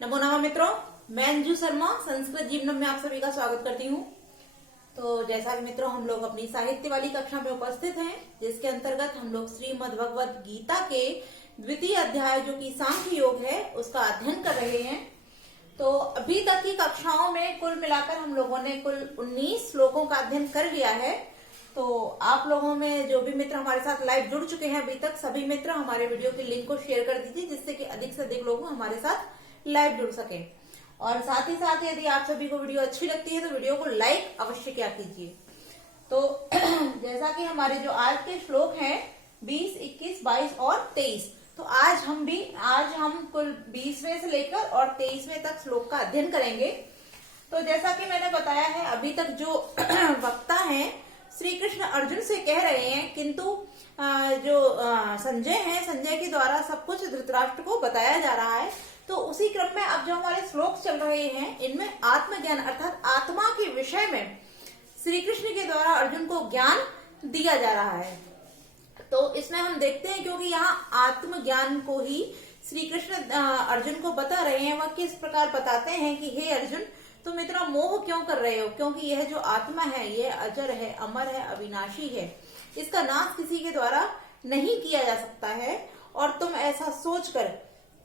नमो नमः मित्रों, मैं अंजू शर्मा संस्कृत जीवनम में आप सभी का स्वागत करती हूँ। तो जैसा कि मित्रों हम लोग अपनी साहित्य वाली कक्षा में उपस्थित हैं, जिसके अंतर्गत हम लोग श्रीमद् भगवत गीता के द्वितीय अध्याय जो कि सांख्य योग है उसका अध्ययन कर रहे हैं। तो अभी तक की कक्षाओं में कुल मिलाकर हम लोगों ने कुल 19 श्लोकों का अध्ययन कर लिया है। तो आप लोगों में जो भी मित्र हमारे साथ लाइव जुड़ चुके हैं अभी तक, सभी मित्र हमारे वीडियो के लिंक को शेयर कर दीजिए, जिससे कि अधिक से अधिक लोग हमारे साथ लाइव जुड़ सके। और साथ ही साथ यदि आप सभी को वीडियो अच्छी लगती है तो वीडियो को लाइक अवश्य क्या कीजिए। तो जैसा कि हमारे जो आज के श्लोक हैं 20, 21, 22 और 23, तो आज हम कुल 20वें से लेकर और 23वें तक श्लोक का अध्ययन करेंगे। तो जैसा कि मैंने बताया है, अभी तक जो वक्ता हैं श्री कृष्ण अर्जुन से कह रहे हैं, किंतु जो संजय हैं, संजय के द्वारा सब कुछ धृतराष्ट्र को बताया जा रहा है। तो उसी क्रम में अब जो हमारे श्लोक चल रहे हैं, इनमें आत्मज्ञान अर्थात आत्मा के विषय में श्री कृष्ण के द्वारा अर्जुन को ज्ञान दिया जा रहा है। तो इसमें हम देखते हैं, क्योंकि यहाँ आत्मज्ञान को ही श्री कृष्ण अर्जुन को बता रहे हैं, वह किस प्रकार बताते हैं कि हे अर्जुन, तुम इतना मोह क्यों कर रहे हो, क्योंकि यह जो आत्मा है यह अजर है, अमर है, अविनाशी है, इसका नाश किसी के द्वारा नहीं किया जा सकता है। और तुम ऐसा सोचकर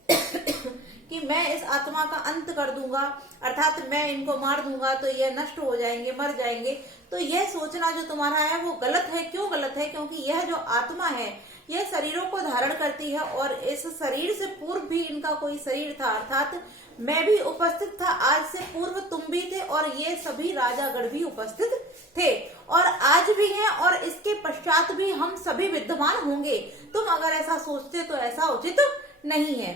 कि मैं इस आत्मा का अंत कर दूंगा, अर्थात मैं इनको मार दूंगा तो ये नष्ट हो जाएंगे, मर जाएंगे, तो यह सोचना जो तुम्हारा है वो गलत है। क्यों गलत है? क्योंकि यह जो आत्मा है यह शरीरों को धारण करती है, और इस शरीर से पूर्व भी इनका कोई शरीर था, अर्थात मैं भी उपस्थित था, आज से पूर्व तुम भी थे, और ये सभी राजागण भी उपस्थित थे, और आज भी हैं, और इसके पश्चात भी हम सभी विद्यमान होंगे। तुम अगर ऐसा सोचते तो ऐसा उचित नहीं है।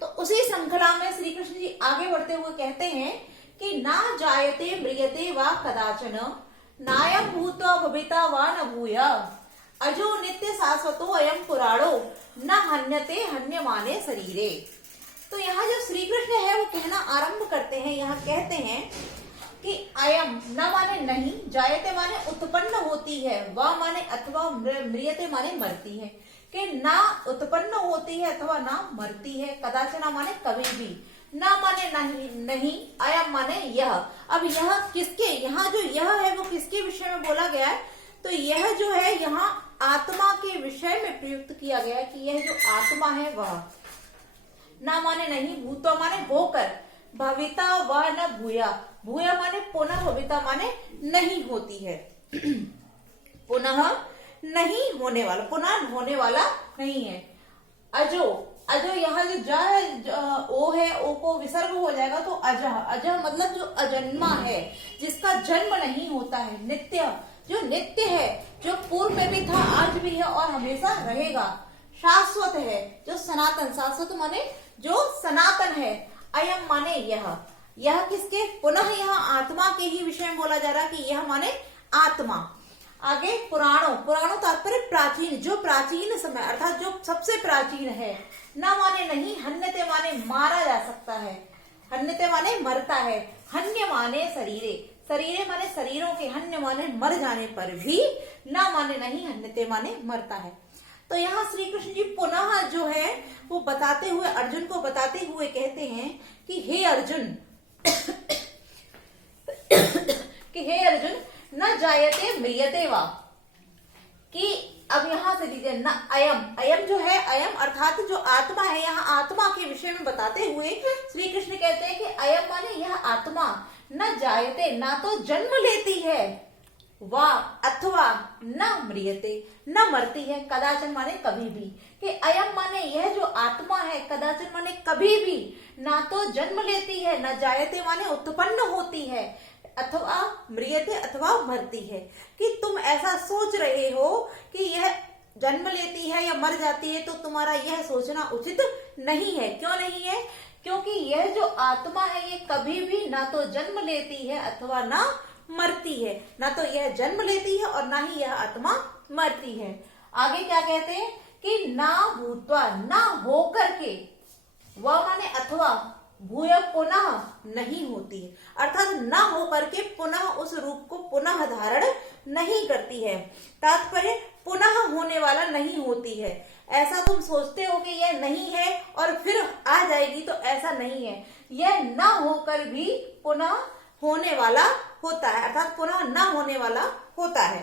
तो उसी श्रृंखला में श्री कृष्ण जी आगे बढ़ते हुए कहते हैं कि ना जायते म्रियते वा कदाचन, नायं भूत्वा भविता वा न भूया, अजो नित्य शाश्वतो अयम पुराणो, न हन्यते हन्यमाने शरीरे। तो यहाँ जो श्री कृष्ण है वो कहना आरंभ करते हैं, यहाँ कहते हैं कि अयम न माने नहीं, जायते माने उत्पन्न होती है, वा माने अथवा, म्रियते माने मरती है, कि ना उत्पन्न होती है अथवा ना मरती है, कदाचना माने कभी भी, ना माने नहीं, अयम माने यह। अब यह किसके, यहाँ जो यह है वो किसके विषय में बोला गया है? तो यह जो है यहाँ आत्मा के विषय में प्रयुक्त किया गया है कि यह जो आत्मा है वह, ना माने नहीं, भूत्वा माने होकर, भविता व न भूया, भूया माने पुनः, भविता माने नहीं होती है, पुनः नहीं होने वाला, पुनः होने वाला नहीं है। अजो, अजो यहाँ जो ज है, ओ है, ओ को विसर्ग हो जाएगा तो अजह, अजह मतलब जो अजन्मा है, जिसका जन्म नहीं होता है, नित्य, जो नित्य है, जो पूर्व में भी था, आज भी है और हमेशा रहेगा, शाश्वत है, जो सनातन, शाश्वत माने जो सनातन है, अयम माने यह किसके, पुनः यहाँ आत्मा के ही विषय में बोला जा रहा है कि यह माने आत्मा। आगे पुराणों, पुराणों तात्पर्य प्राचीन, जो प्राचीन समय अर्थात जो सबसे प्राचीन है, न माने नहीं, हन्यते माने मारा जा सकता है, हन्यते माने मरता है, हन्य माने शरीरे, शरीरे माने शरीरों के, हन्य माने मर जाने पर भी, न माने नहीं, हन्यते माने मरता है। तो यहाँ श्री कृष्ण जी पुनः जो है वो बताते हुए, अर्जुन को बताते हुए कहते हैं कि हे अर्जुन कि हे अर्जुन, न जायते म्रियते वा, कि अब यहां से लीजिए न, अयम, अयम जो है, अयम अर्थात जो आत्मा है, यहाँ आत्मा के विषय में बताते हुए श्री कृष्ण कहते हैं कि अयम माने यह आत्मा, न जायते, ना तो जन्म लेती है, वा अथवा न म्रियते, न मरती है, कदाचन माने कभी भी, कि अयम माने यह जो आत्मा है, कदाचन माने कभी भी, ना तो जन्म लेती है, न जायते माने उत्पन्न होती है, अथवा म्रियते अथवा मरती है, कि तुम ऐसा सोच रहे हो कि यह जन्म लेती है या मर जाती है, तो तुम्हारा यह सोचना उचित नहीं है। क्यों नहीं है? क्योंकि यह जो आत्मा है ये कभी भी ना तो जन्म लेती है अथवा ना मरती है, ना तो यह जन्म लेती है और ना ही यह आत्मा मरती है। आगे क्या कहते हैं कि ना भूत्वा, ना होकर के, वह माने अथवा, भूय पुनः नहीं होती है, अर्थात न होकर के पुनः उस रूप को पुनः धारण नहीं करती है। तात्पर्य पुनः होने वाला नहीं होती है, ऐसा तुम सोचते हो कि यह नहीं है और फिर आ जाएगी, तो ऐसा नहीं है। यह न होकर भी पुनः होने वाला होता है, अर्थात पुनः न होने वाला होता है।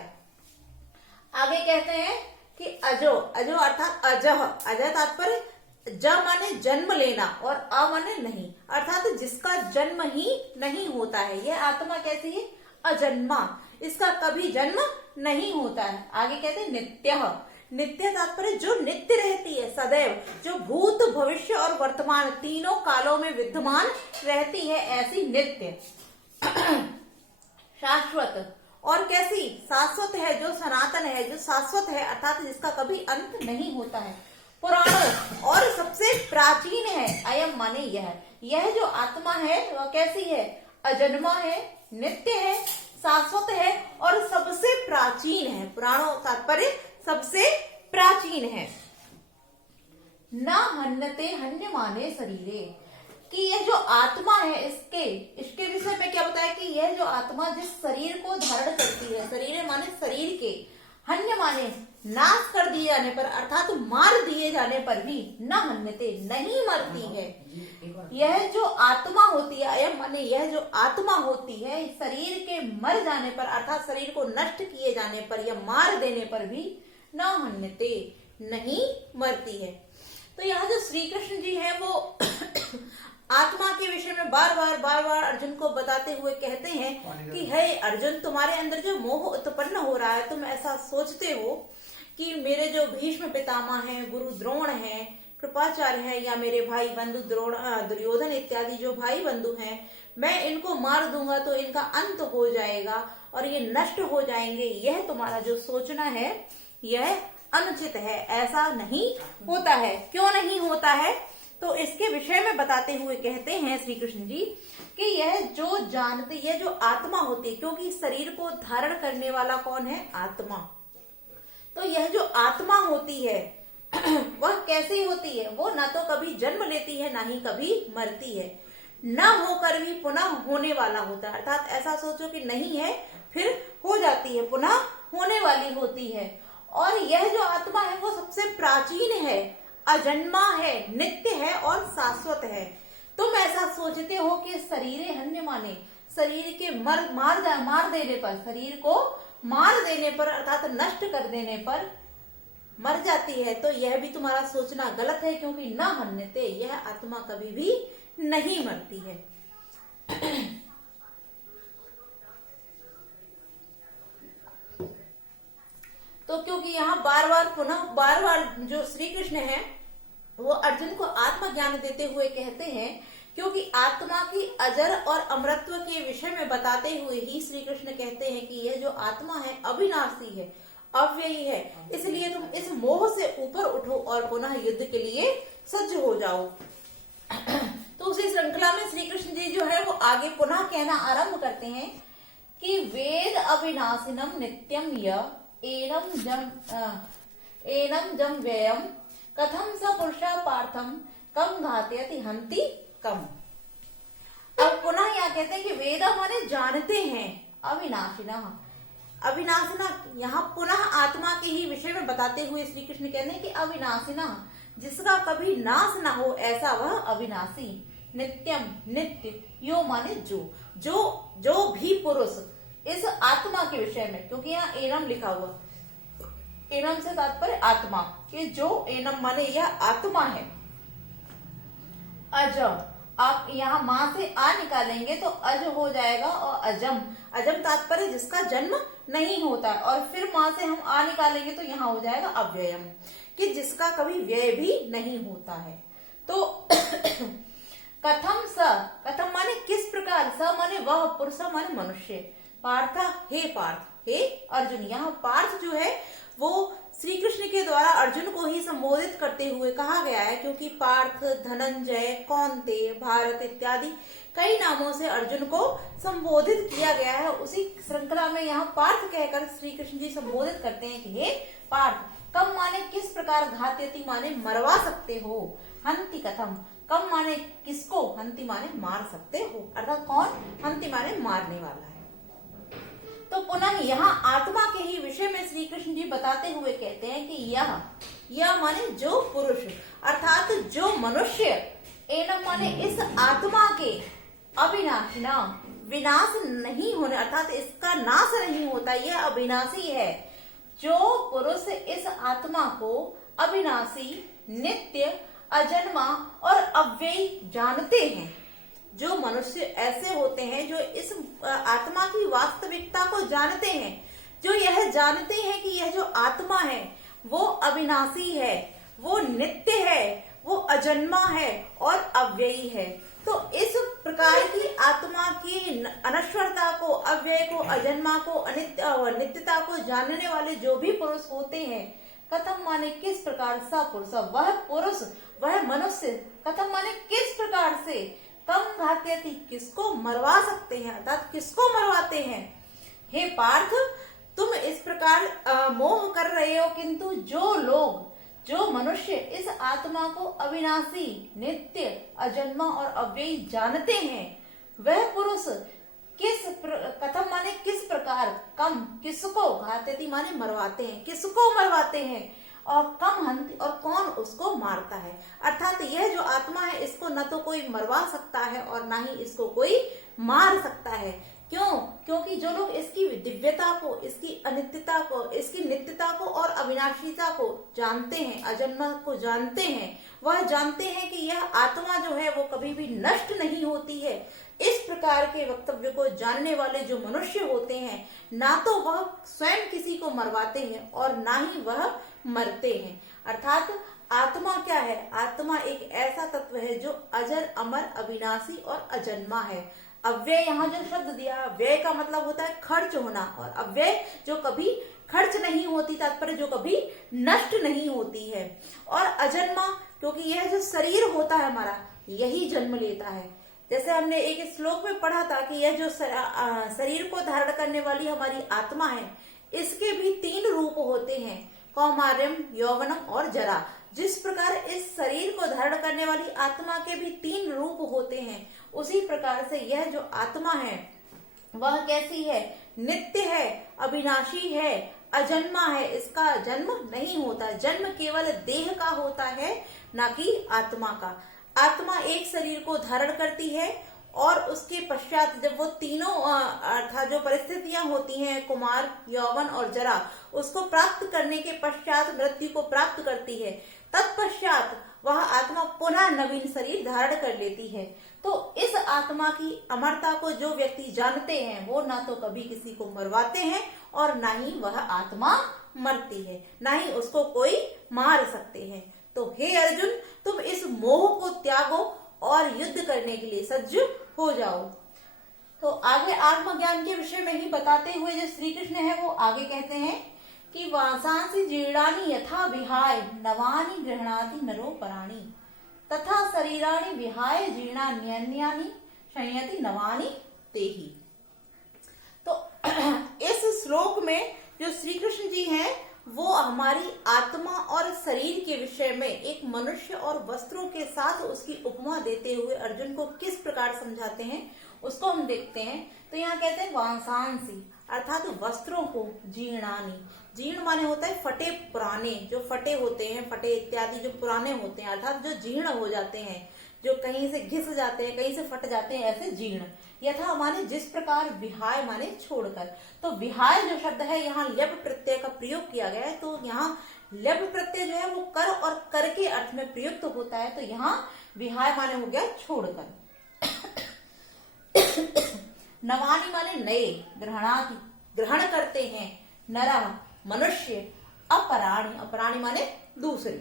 आगे कहते हैं कि अजो, अजो अर्थात अजह, अजह तात्पर्य ज माने जन्म लेना और अ माने नहीं, अर्थात जिसका जन्म ही नहीं होता है। यह आत्मा कैसी है? अजन्मा, इसका कभी जन्म नहीं होता है। आगे कहते हैं नित्य, नित्य तात्पर्य जो नित्य रहती है, सदैव, जो भूत भविष्य और वर्तमान तीनों कालों में विद्यमान रहती है, ऐसी नित्य। शाश्वत, और कैसी? शाश्वत है, जो सनातन है, जो शाश्वत है, अर्थात जिसका कभी अंत नहीं होता है। पुराणो, और सबसे प्राचीन है। अयम माने यह जो आत्मा है वह कैसी है? अजन्मा है, नित्य है, शाश्वत है और सबसे प्राचीन है। पुराणो तात्पर्य सबसे प्राचीन है। न हन्यते हन्य माने शरीरे, कि यह जो आत्मा है इसके विषय में क्या बताया कि यह जो आत्मा जिस शरीर को धारण करती है, शरीर माने शरीर के, हन्य माने नाश कर दिए जाने पर, अर्थात मार दिए जाने पर भी न हन्यते नहीं मरती है। यह जो आत्मा होती है, अयम माने यह जो आत्मा होती है, शरीर के मर जाने पर, अर्थात शरीर को नष्ट किए जाने पर या मार देने पर भी न हन्यते नहीं मरती है। तो यहाँ जो श्री कृष्ण जी हैं वो आत्मा के विषय में बार बार अर्जुन को बताते हुए कहते हैं कि हे अर्जुन, तुम्हारे अंदर जो मोह उत्पन्न हो रहा है, तुम ऐसा सोचते हो कि मेरे जो भीष्म पितामह हैं, गुरु द्रोण हैं, कृपाचार्य हैं, या मेरे भाई बंधु द्रोण, दुर्योधन इत्यादि जो भाई बंधु हैं, मैं इनको मार दूंगा तो इनका अंत हो जाएगा और ये नष्ट हो जाएंगे। यह तुम्हारा जो सोचना है यह अनुचित है, ऐसा नहीं होता है। क्यों नहीं होता है? तो इसके विषय में बताते हुए कहते हैं श्री कृष्ण जी कि यह जो जानते, यह जो आत्मा होती है, क्योंकि शरीर को धारण करने वाला कौन है? आत्मा। तो यह जो आत्मा होती है वह कैसी होती है? वो ना तो कभी जन्म लेती है, ना ही कभी मरती है, न होकर भी पुनः होने वाला होता है। अर्थात ऐसा सोचो कि नहीं है फिर हो जाती है, पुनः होने वाली होती है। और यह जो आत्मा है वो सबसे प्राचीन है, अजन्मा है, नित्य है और शाश्वत है। तुम ऐसा सोचते हो कि शरीर हन्य माने, शरीर के मार देने पर, शरीर को मार देने पर, अर्थात नष्ट कर देने पर मर जाती है, तो यह भी तुम्हारा सोचना गलत है, क्योंकि न हन्यते, यह आत्मा कभी भी नहीं मरती है। तो क्योंकि यहाँ बार बार जो श्री कृष्ण है वो अर्जुन को आत्मज्ञान देते हुए कहते हैं, क्योंकि आत्मा की अजर और अमरत्व के विषय में बताते हुए ही श्री कृष्ण कहते हैं कि यह जो आत्मा है अविनाशी है, अव्ययी है, इसलिए तुम इस मोह से ऊपर उठो और पुनः युद्ध के लिए सज्ज हो जाओ। तो उसी श्रृंखला में श्री कृष्ण जी जो है वो आगे पुनः कहना आरंभ करते हैं कि वेद अविनाशिनम नित्यम य एनम जम व्ययम कथम स पुरुषा पार्थम कम घातयति हंति कम। अब पुनः यहाँ कहते हैं कि वेद माने जानते हैं, अविनाशिना, अविनाशिना, यहाँ पुनः आत्मा के ही विषय में बताते हुए श्री कृष्ण कहते हैं कि अविनाशिना, जिसका कभी नाश ना हो ऐसा वह अविनाशी, नित्यम, नित्य, यो माने जो भी पुरुष इस आत्मा के विषय में, क्योंकि यहाँ एनम लिखा हुआ, एनम से तात्पर्य आत्मा, कि जो एनम माने यह आत्मा है। अज, आप यहाँ माँ से आ निकालेंगे तो अज हो जाएगा, और अजम, अजम तात्पर्य जिसका जन्म नहीं होता, और फिर माँ से हम आ निकालेंगे तो यहाँ हो जाएगा अव्ययम, कि जिसका कभी व्यय भी नहीं होता है। तो कथम स, कथम माने किस प्रकार, स माने वह, पुरुष माने मनुष्य, पार्थ, हे पार्थ, हे अर्जुन। यहाँ पार्थ जो है वो श्री कृष्ण के द्वारा अर्जुन को ही संबोधित करते हुए कहा गया है, क्योंकि पार्थ, धनंजय, कौन्तेय, भारत इत्यादि कई नामों से अर्जुन को संबोधित किया गया है। उसी श्रृंखला में यहाँ पार्थ कहकर श्री कृष्ण जी संबोधित करते हैं कि हे पार्थ, कम माने किस प्रकार, घातयति माने मरवा सकते हो, हंति कथम, कम माने किसको, हंति माने मार सकते हो, अर्थात कौन, हंति माने मारने वाला है। तो पुनः यहाँ आत्मा के ही विषय में श्री कृष्ण जी बताते हुए कहते हैं कि यह यह माने जो पुरुष, अर्थात जो मनुष्य, एनम माने इस आत्मा के, अविनाशी ना, विनाश नहीं होने, अर्थात इसका नाश नहीं होता, यह अविनाशी है। जो पुरुष इस आत्मा को अविनाशी, नित्य, अजन्मा और अव्ययी जानते हैं, जो मनुष्य ऐसे होते हैं जो इस आत्मा की वास्तविकता को जानते हैं, जो यह जानते हैं कि यह जो आत्मा है वो अविनाशी है, वो नित्य है, वो अजन्मा है और अव्ययी है। तो इस प्रकार की आत्मा की अनश्वरता को, अव्यय को, अजन्मा को, अनित्य और नित्यता को जानने वाले जो भी पुरुष होते हैं, कथम माने किस प्रकार, सपुरुष, वह पुरुष, वह मनुष्य, कथम माने किस प्रकार से, कम घात्यति, किसको मरवा सकते हैं, अर्थात किसको मरवाते हैं। हे पार्थ, तुम इस प्रकार मोह कर रहे हो, किंतु जो लोग, जो मनुष्य इस आत्मा को अविनाशी, नित्य, अजन्मा और अव्ययी जानते हैं, वह पुरुष कथम माने किस प्रकार, कम, किसको, घात्यति माने मरवाते हैं, किसको मरवाते हैं, और कम हंति, और कौन उसको मारता है। अर्थात यह जो आत्मा है इसको न तो कोई मरवा सकता है और ना ही इसको कोई मार सकता है। क्यों? क्योंकि जो लोग इसकी दिव्यता को, इसकी अनित्यता को, इसकी नित्यता को और अविनाशीता को जानते हैं, अजन्मा को जानते हैं, वह जानते हैं कि यह आत्मा जो है वो कभी भी नष्ट नहीं होती है। इस प्रकार के वक्तव्य को जानने वाले जो मनुष्य होते हैं, ना तो वह स्वयं किसी को मरवाते हैं और ना ही वह मरते हैं। अर्थात आत्मा क्या है? आत्मा एक ऐसा तत्व है जो अजर, अमर, अविनाशी और अजन्मा है। अव्यय, यहाँ जो शब्द दिया, व्यय का मतलब होता है खर्च होना, और अव्यय जो कभी खर्च नहीं होती, तात्पर्य जो कभी नष्ट नहीं होती है। और अजन्मा, क्योंकि यह जो शरीर होता है हमारा, यही जन्म लेता है। जैसे हमने एक श्लोक में पढ़ा था कि यह जो शरीर को धारण करने वाली हमारी आत्मा है, इसके भी 3 रूप होते हैं, कौमार्यम, यौवनम और जरा। जिस प्रकार इस शरीर को धारण करने वाली आत्मा के भी 3 रूप होते हैं, उसी प्रकार से यह जो आत्मा है वह कैसी है? नित्य है, अविनाशी है, अजन्मा है, इसका जन्म नहीं होता। जन्म केवल देह का होता है, ना कि आत्मा का। आत्मा एक शरीर को धारण करती है और उसके पश्चात जब वो तीनों अर्थात जो परिस्थितियां होती हैं, कुमार, यौवन और जरा, उसको प्राप्त करने के पश्चात मृत्यु को प्राप्त करती है। तत्पश्चात वह आत्मा पुनः नवीन शरीर धारण कर लेती है। तो इस आत्मा की अमरता को जो व्यक्ति जानते हैं, वो ना तो कभी किसी को मरवाते हैं और ना ही वह आत्मा मरती है, ना ही उसको कोई मार सकते हैं। तो हे अर्जुन, तुम इस मोह को त्यागो और युद्ध करने के लिए सज्ज हो जाओ। तो आगे आत्मज्ञान के विषय में ही बताते हुए जो श्री कृष्ण है वो आगे कहते हैं कि वासांसि जीर्णानि यथा विहाय नवानि गृह्णाति नरो पराणि तथा शरीराणि विहाय जीर्णान्यन्यानि शयति नवानि तेहि। तो इस श्लोक में जो श्री कृष्ण जी हैं वो हमारी आत्मा और शरीर के विषय में एक मनुष्य और वस्त्रों के साथ उसकी उपमा देते हुए अर्जुन को किस प्रकार समझाते हैं उसको हम देखते हैं। तो यहाँ कहते हैं वांसांसी, अर्थात वस्त्रों को, जीर्णानि, जीर्ण माने होता है फटे पुराने, जो फटे होते हैं, फटे इत्यादि जो पुराने होते हैं, अर्थात जो जीर्ण हो जाते हैं, जो कहीं से घिस जाते हैं, कहीं से फट जाते हैं, ऐसे जीर्ण। यथा माने जिस प्रकार, विहाय माने छोड़कर। तो विहाय जो शब्द है यहाँ ल्यप प्रत्यय का प्रयोग किया गया है। तो यहाँ ल्यप प्रत्यय जो है वो कर और कर के अर्थ में प्रयुक्त होता है। तो यहाँ विहाय माने हो गया छोड़कर। नवानि माने नए, ग्रहणाति ग्रहण करते हैं, नरः मनुष्य, अपराणी, अपराणी माने दूसरे,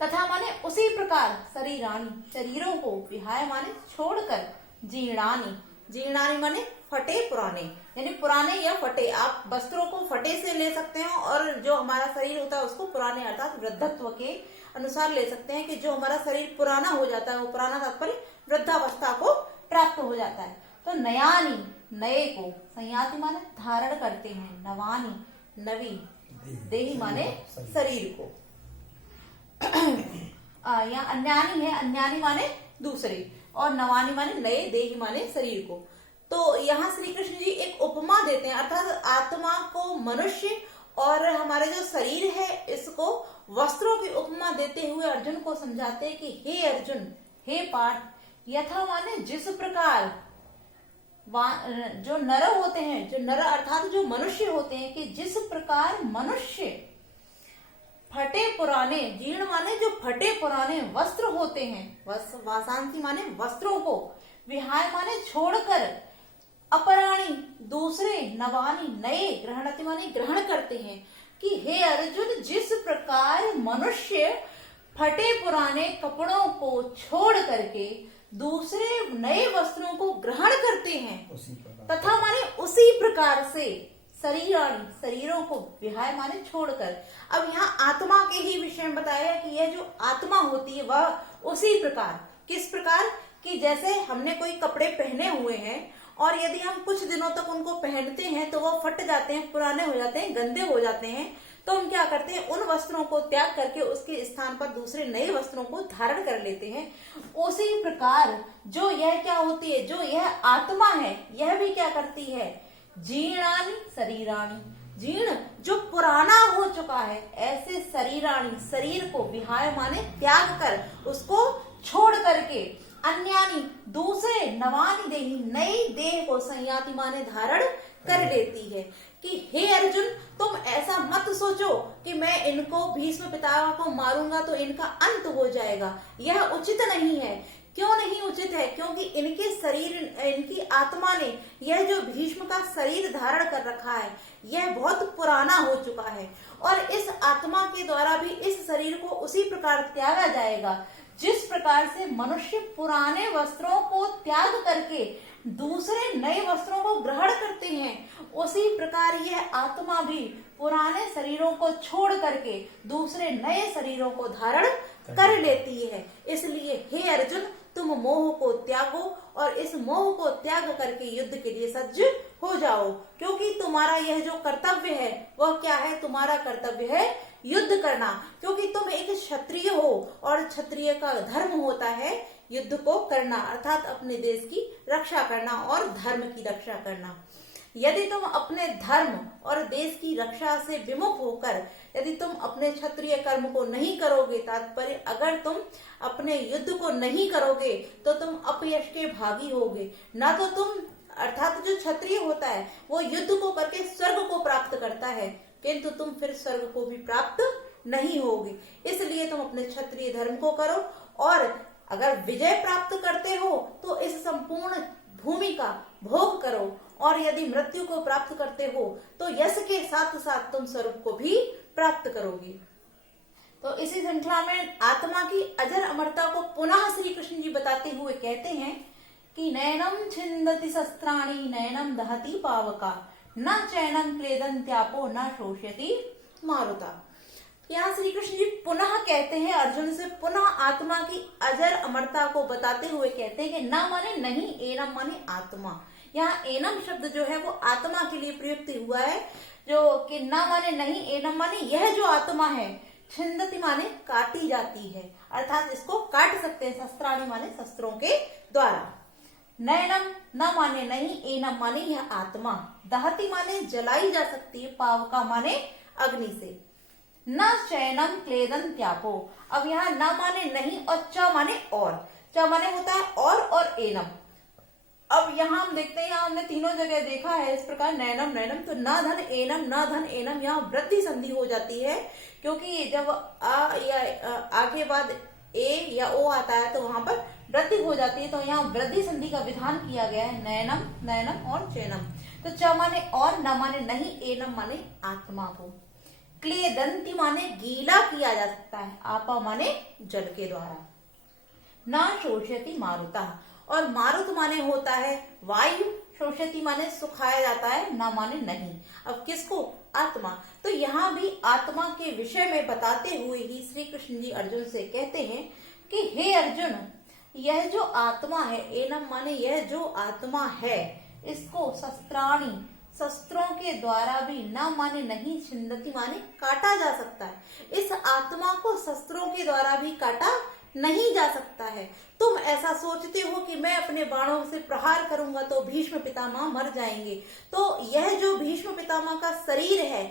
तथा माने उसी प्रकार, शरीराणि शरीरों को, विहाय माने छोड़कर, जीर्णानि, जीर्णानि माने फटे पुराने, यानी पुराने या फटे। आप वस्त्रों को फटे से ले सकते हैं और जो हमारा शरीर होता है उसको पुराने अर्थात वृद्धत्व के अनुसार ले सकते हैं कि जो हमारा शरीर पुराना हो जाता है वो पुराना तात्पर्य वृद्धावस्था को प्राप्त हो जाता है। तो नयानि, नए को, संयाति माने धारण करते हैं, नवानि नवी, देही माने शरीर को, या अन्यानि है, अन्यानि माने दूसरे, और नवानि माने नए, देही माने शरीर को। तो यहाँ श्री कृष्ण जी एक उपमा देते हैं, अर्थात आत्मा को, मनुष्य और हमारे जो शरीर है इसको वस्त्रों की उपमा देते हुए अर्जुन को समझाते हैं कि हे अर्जुन, हे पार्थ, यथा माने जिस प्रकार जो नर होते हैं, जो नर अर्थात जो मनुष्य होते हैं, कि जिस प्रकार मनुष्य फटे पुराने, जीर्ण माने जो फटे पुराने वस्त्र होते हैं, वासांसी माने वस्त्रों को, विहाय माने छोड़कर, अपराणी दूसरे, नवानी नए, ग्रहणति माने ग्रहण करते हैं, कि हे अर्जुन, जिस प्रकार मनुष्य फटे पुराने कपड़ों को छोड़ करके दूसरे नए वस्त्रों को ग्रहण करते हैं, तथा माने उसी प्रकार से शरीराणी, शरीरों को, विहाय माने छोड़कर। अब यहाँ आत्मा के ही विषय में बताया कि यह जो आत्मा होती है वह उसी प्रकार, किस प्रकार कि जैसे हमने कोई कपड़े पहने हुए हैं और यदि हम कुछ दिनों तक उनको पहनते हैं तो वो फट जाते हैं, पुराने हो जाते हैं, गंदे हो जाते हैं, तो हम क्या करते हैं, उन वस्त्रों को त्याग करके उसके स्थान पर दूसरे नए वस्त्रों को धारण कर लेते हैं। उसी प्रकार जो यह क्या होती है, जो यह आत्मा है, यह भी क्या करती है, जीर्णानि शरीराणि, जीर्ण जो पुराना हो चुका है, ऐसे शरीराणि, शरीर को, विहाय माने त्याग कर, उसको छोड़ करके, अन्यानि दूसरे, नवानि देहि नई देह को, संयाति माने धारण कर लेती है। कि हे अर्जुन, तुम ऐसा मत सोचो कि मैं इनको भीष्म पितामह को मारूंगा तो इनका अंत हो जाएगा, यह उचित नहीं है। क्यों नहीं उचित है? क्योंकि इनके शरीर, इनकी आत्मा ने यह जो भीष्म का शरीर धारण कर रखा है, यह बहुत पुराना हो चुका है और इस आत्मा के द्वारा भी इस शरीर को उसी प्रकार त्यागा जाएगा जिस प्रकार से मनुष्य पुराने वस्त्रों को त्याग करके दूसरे नए वस्त्रों को ग्रहण करते हैं, उसी प्रकार यह आत्मा भी पुराने शरीरों को छोड़ करके दूसरे नए शरीरों को धारण कर लेती है। इसलिए हे अर्जुन, तुम मोह को त्यागो और इस मोह को त्याग करके युद्ध के लिए सज्ज हो जाओ, क्योंकि तुम्हारा यह जो कर्तव्य है वह क्या है, तुम्हारा कर्तव्य है युद्ध करना, क्योंकि तुम एक क्षत्रिय हो और क्षत्रिय का धर्म होता है युद्ध को करना, अर्थात अपने देश की रक्षा करना और धर्म की रक्षा करना। यदि तुम अपने धर्म और देश की रक्षा से विमुख होकर यदि तुम अपने क्षत्रिय कर्म को नहीं करोगे, तात्पर्य अगर तुम अपने युद्ध को नहीं करोगे तो तुम अपयश के भागी होगे। ना तो तुम, अर्थात जो क्षत्रिय होता है वो युद्ध को करके स्वर्ग को प्राप्त करता है, किंतु तुम फिर स्वर्ग को भी प्राप्त नहीं होगे। इसलिए तुम अपने क्षत्रिय धर्म को करो और अगर विजय प्राप्त करते हो तो इस संपूर्ण भूमि का भोग करो, और यदि मृत्यु को प्राप्त करते हो तो यश के साथ साथ तुम स्वर्ग को भी प्राप्त करोगे। तो इसी श्रृंखला में आत्मा की अजर अमरता को पुनः श्री कृष्ण जी बताते हुए कहते हैं कि नैनम छिंदति शस्त्राणि नैनम दहति पावका न चैनम क्लेदन्त्यापो न शोष्यति मारुता। यहाँ श्री कृष्ण जी पुनः कहते हैं अर्जुन से, पुनः आत्मा की अजर अमरता को बताते हुए कहते हैं कि न माने नहीं, एनम माने आत्मा। यहाँ एनम शब्द जो है वो आत्मा के लिए प्रयुक्त हुआ है, जो कि न माने नहीं, एनम माने यह जो आत्मा है, छिंदति माने काटी जाती है, अर्थात इसको काट सकते हैं, शस्त्राणि माने शस्त्रों के द्वारा। नैनम न माने नहीं, एनम माने यह आत्मा, दहति माने जलाई जा सकती है, पावका माने अग्नि से, न चैनम क्लेदन त्यापो। अब यहाँ न माने नहीं और च माने और, च माने होता है और एनम। अब यहाँ हम देखते हैं, यहाँ हमने तीनों जगह देखा है इस प्रकार नैनम नैनम, तो न धन एनम, न धन एनम, यहाँ वृद्धि संधि हो जाती है, क्योंकि जब आ या आ के बाद ए या ओ आता है तो वहां पर वृद्धि हो जाती है, तो यहाँ वृद्धि संधि का विधान किया गया है, नैनम नैनम और चैनम। तो च माने और, न माने नहीं, एनम माने आत्मा को, क्लेदंती माने गीला किया जा सकता है, आपा माने जल के द्वारा, न शोष्यति मारुता, और मारुत माने होता है वायु, शोष्यति माने सुखाया जाता है, न माने नहीं। अब किसको? आत्मा। तो यहाँ भी आत्मा के विषय में बताते हुए ही श्री कृष्ण जी अर्जुन से कहते हैं कि हे अर्जुन, यह जो आत्मा है, एनम माने यह जो आत्मा है, इसको शस्त्राणि, शस्त्रों के द्वारा भी, न माने नहीं, छिंदति माने काटा जा सकता है। इस आत्मा को शस्त्रों के द्वारा भी काटा नहीं जा सकता है। तुम ऐसा सोचते हो कि मैं अपने बाणों से प्रहार करूंगा तो भीष्म पितामह मर जाएंगे, तो यह जो भीष्म पितामह का शरीर है,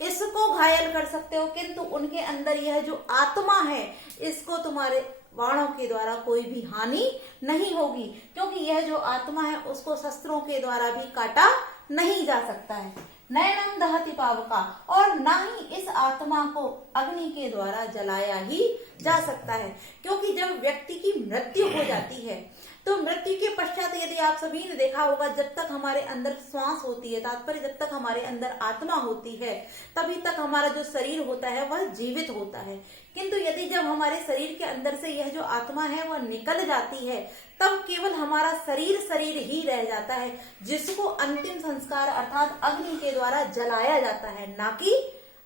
इसको घायल कर सकते हो, किंतु उनके अंदर यह जो आत्मा है इसको तुम्हारे बाणों के द्वारा कोई भी हानि नहीं होगी, क्योंकि यह जो आत्मा है उसको शस्त्रों के द्वारा भी काटा नहीं जा सकता है। नैनम दहति पावका, और ना ही इस आत्मा को अग्नि के द्वारा जलाया ही जा सकता है, क्योंकि जब व्यक्ति की मृत्यु हो जाती है तो मृत्यु के पश्चात यदि आप सभी ने देखा होगा, जब तक हमारे अंदर श्वास होती है, तात्पर्य जब तक हमारे अंदर आत्मा होती है तभी तक हमारा जो शरीर होता है वह जीवित होता है। किंतु यदि जब हमारे शरीर के अंदर से यह जो आत्मा है वह निकल जाती है तब केवल हमारा शरीर ही रह जाता है, जिसको अंतिम संस्कार अर्थात अग्नि के द्वारा जलाया जाता है, ना कि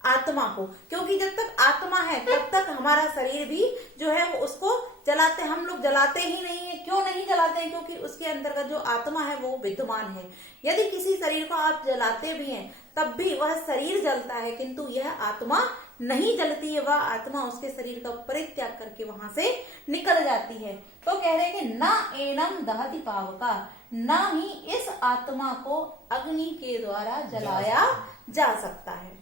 आत्मा को। क्योंकि जब तक आत्मा है तब तक हमारा शरीर भी जो है वो उसको जलाते, हम लोग जलाते ही नहीं है। क्यों नहीं जलाते हैं? क्योंकि उसके अंतर्गत जो आत्मा है वो विद्यमान है। यदि किसी शरीर को आप जलाते भी हैं तब भी वह शरीर जलता है, किंतु यह आत्मा नहीं जलती है, वह आत्मा उसके शरीर का परित्याग करके वहां से निकल जाती है। तो कह रहे हैं कि न एनम दहति पावका, न ही इस आत्मा को अग्नि के द्वारा जलाया जा सकता है।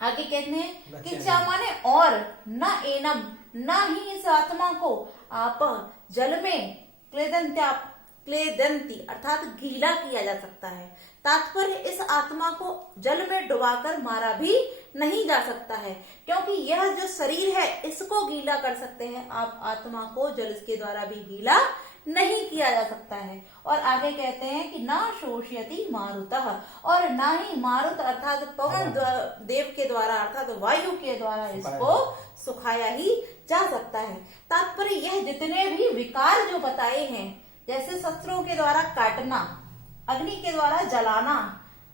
आगे कहते हैं कि चा माने और, न एनम, न ही इस आत्मा को आप जल में क्लेदंती अर्थात गीला किया जा सकता है। तात्पर्य इस आत्मा को जल में डुबाकर मारा भी नहीं जा सकता है, क्योंकि यह जो शरीर है इसको गीला कर सकते हैं आप, आत्मा को जल के द्वारा भी गीला नहीं किया जा सकता है। और आगे कहते हैं कि ना शोषयति मारुतः, और ना ही मारुत अर्थात पवन देव के द्वारा अर्थात वायु के द्वारा इसको सुखाया ही जा सकता है। तात्पर्य यह जितने भी विकार जो बताए हैं, जैसे शस्त्रों के द्वारा काटना, अग्नि के द्वारा जलाना,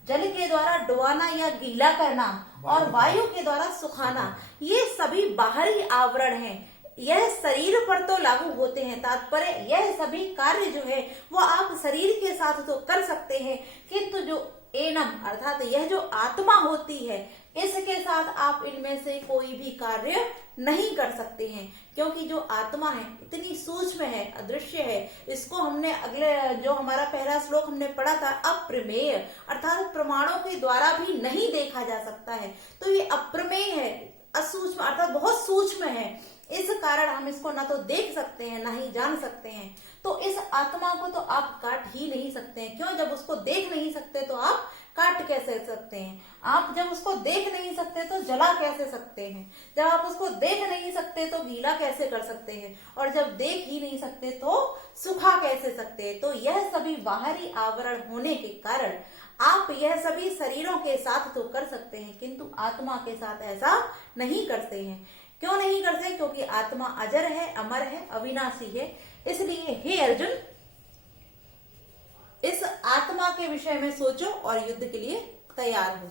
जल के द्वारा डुबाना या गीला करना और वायु के द्वारा सुखाना, ये सभी बाहरी आवरण हैं, यह शरीर पर तो लागू होते हैं। तात्पर्य यह सभी कार्य जो है वो आप शरीर के साथ तो कर सकते हैं, किंतु जो एनम अर्थात यह जो आत्मा होती है इसके साथ आप इनमें से कोई भी कार्य नहीं कर सकते हैं, क्योंकि जो आत्मा है इतनी सूक्ष्म है, अदृश्य है। इसको हमने अगले जो हमारा पहला श्लोक हमने पढ़ा था, अप्रमेय अर्थात प्रमाणों के द्वारा भी नहीं देखा जा सकता है। तो ये अप्रमेय है, असूक्ष्म अर्थात बहुत सूक्ष्म है, इस कारण हम इसको ना तो देख सकते हैं ना ही जान सकते हैं। तो इस आत्मा को तो आप काट ही नहीं सकते हैं। क्यों? जब उसको देख नहीं सकते तो आप काट कैसे सकते हैं? आप जब उसको देख नहीं सकते तो जला कैसे सकते हैं? जब आप उसको देख नहीं सकते तो गीला कैसे कर सकते हैं? और जब देख ही नहीं सकते तो सुखा कैसे सकते हैं? तो यह सभी बाहरी आवरण होने के कारण आप यह सभी शरीरों के साथ तो कर सकते हैं, किंतु आत्मा के साथ ऐसा नहीं करते हैं। क्यों नहीं करते? क्योंकि आत्मा अजर है, अमर है, अविनाशी है। इसलिए हे अर्जुन, इस आत्मा के विषय में सोचो और युद्ध के लिए तैयार हो।